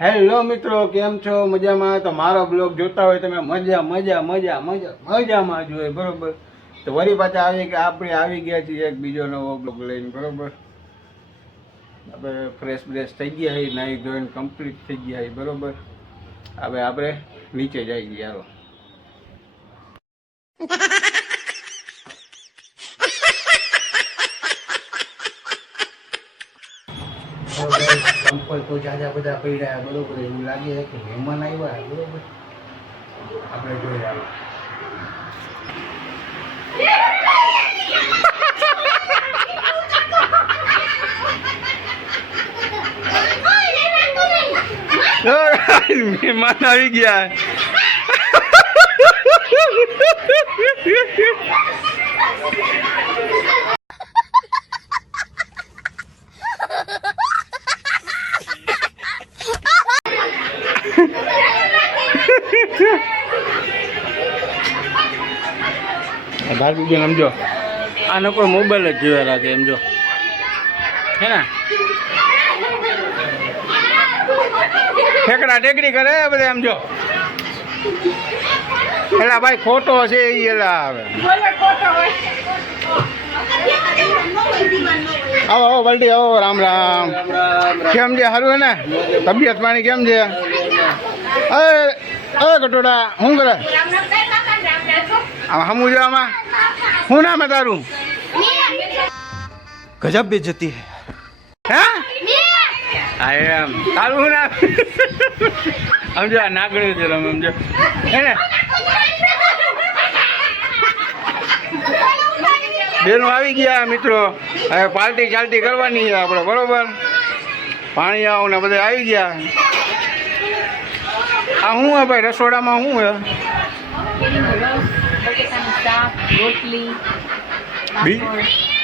Hello મિત્રો, કેમ છો? મજામાં? તો મારો બ્લોગ જોતા હોય તમે મજામાં જોઈએ, બરોબર. તો વળી પાછા આપણે આવી ગયા છીએ એક બીજો નવો બ્લોગ લઈને, બરોબર. આપણે ફ્રેશ થઈ ગયા છીએ, નાહી ધોઈને કમ્પ્લીટ થઈ ગયા છીએ, બરોબર. હવે આપણે નીચે જઈ ગયા. હાલો. ચંપલ તો જાજા બધા પડ્યા, બરોબર. એવું લાગે છે કે મહેમાન આવ્યા, બરોબર. આપણે જોઈ રહ્યા. મહેમાન આવી ગયા. ભાગી ગયો. સમજો આ નકો મોબાઈલ જ જોયા લાગે, એમ જો હે ને. ઠેકડા ટેકડી કરે બધા, એમ જો. એલા ભાઈ ખોટો છે એ. એલા આવે આવો આવો બલ્ટી આવો. રામ રામ. કેમ છે? સારું હે ને? તબિયત પાણી કેમ છે? અરે કટોડા શું કરે? આમાં સમું જો. આમાં શું નામ હે તારું? ગજબ બેઇજ્જતી હે. હા એમ. તારું શું નામ? સમજો આ નાગડ્યું છે રમ, સમજો હે ને. બેનો આવી ગયા મિત્રો. હવે પાર્ટી ચાલતી કરવાની છે આપણે, બરોબર. પાણી આવું ને બધા આવી ગયા. આ શું હે ભાઈ રસોડામાં? શું હે?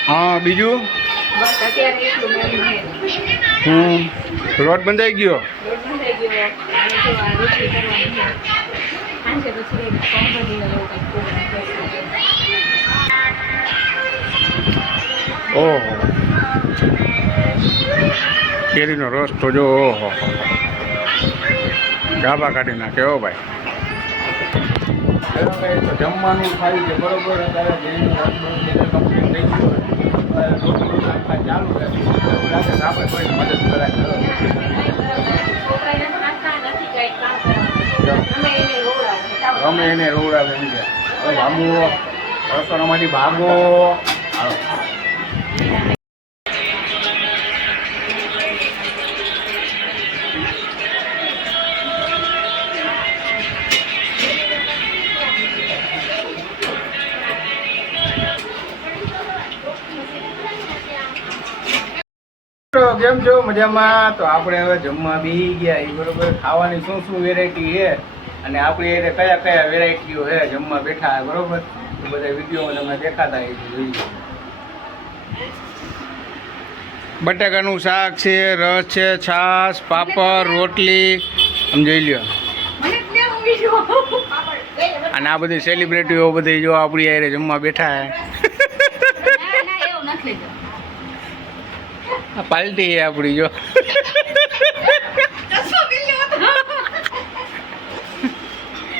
હા બીજું? રોટ બંધાઈ ગયો. ઓહો કેરીનો રસ તો જો. ઓહો ગાભા કાઢી નાખે. હો ભાઈ તો જમવાનું ખાઈ છે, બરોબર. અત્યારે કમ્પ્લીટ થઈ ગયું. ચાલુ છે. આપણે કોઈ મદદ કરાય. ગમે એને રોવડાવે એમ છે. હવે ભાગો રસોડામાંથી ભાગો. કેમ છો? મજામાં? તો આપણે હવે જમવા બેસી ગયા, બરોબર. ખાવાની શું શું વેરાયટી છે અને આપણી એને કયા કયા વેરાયટીઓ છે જમવા બેઠા, બરોબર. એ બધા વિડીયોમાં તમને દેખાતા જોઈએ. બટાકાનું શાક છે, રસ છે, છાશ, પાપડ, રોટલી, સમજાઈ લ્યો. અને આ બધી સેલિબ્રિટીઓ બધી જો આપણી યારે જમવા બેઠા હે. પાલટી હે આપણી જો.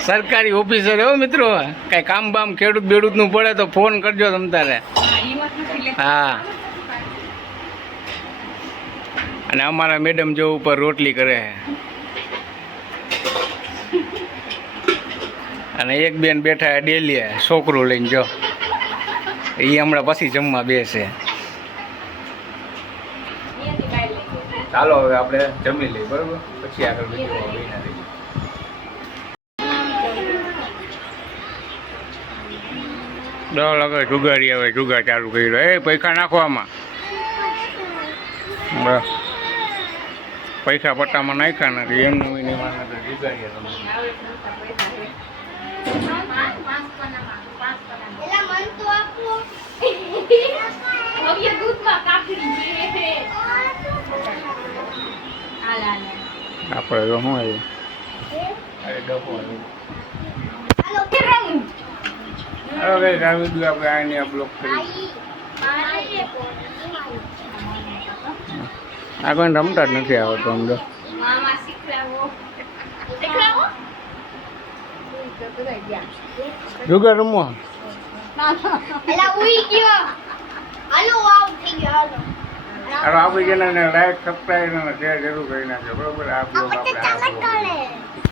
સરકારી ઓફિસર હો મિત્રો. કઈ કામ બામ ખેડૂત બેડૂત નું પડે તો ફોન કરજો તમ તારે. હા. અને અમારા મેડમ જો ઉપર રોટલી કરે છે. અને એક બેન બેઠા ડેલી છોકરું લઈને જો. એ હમણાં પછી જમવા બેસે. ચાલો હવે આપણે જમી લઈએ, બરોબર. પછી આગળ વિડીયો બન્યા રહીએ. દવા લાગે જુગારી આવે. જુગાર ચાલુ કર્યો. એ પૈસા નાખવામાં બસ. પૈસા પટ્ટામાં નાખ્યા નથી. એમનું જુગારી તમે. આપણે તો શું આવ્યું? હવે આપણે આની બ્લોક કરી. આ કોઈ રમતા જ નથી આવડતું. આમ તો જુગાર રમવા એલા ઉઈ ગયો હાલો આઉટ થઈ ગયો હાલો આપણે જેને લાઈક સબસ્ક્રાઈબ અને શેર જરૂર કરી નાખજો બરોબર આ બ્લોગ આપણે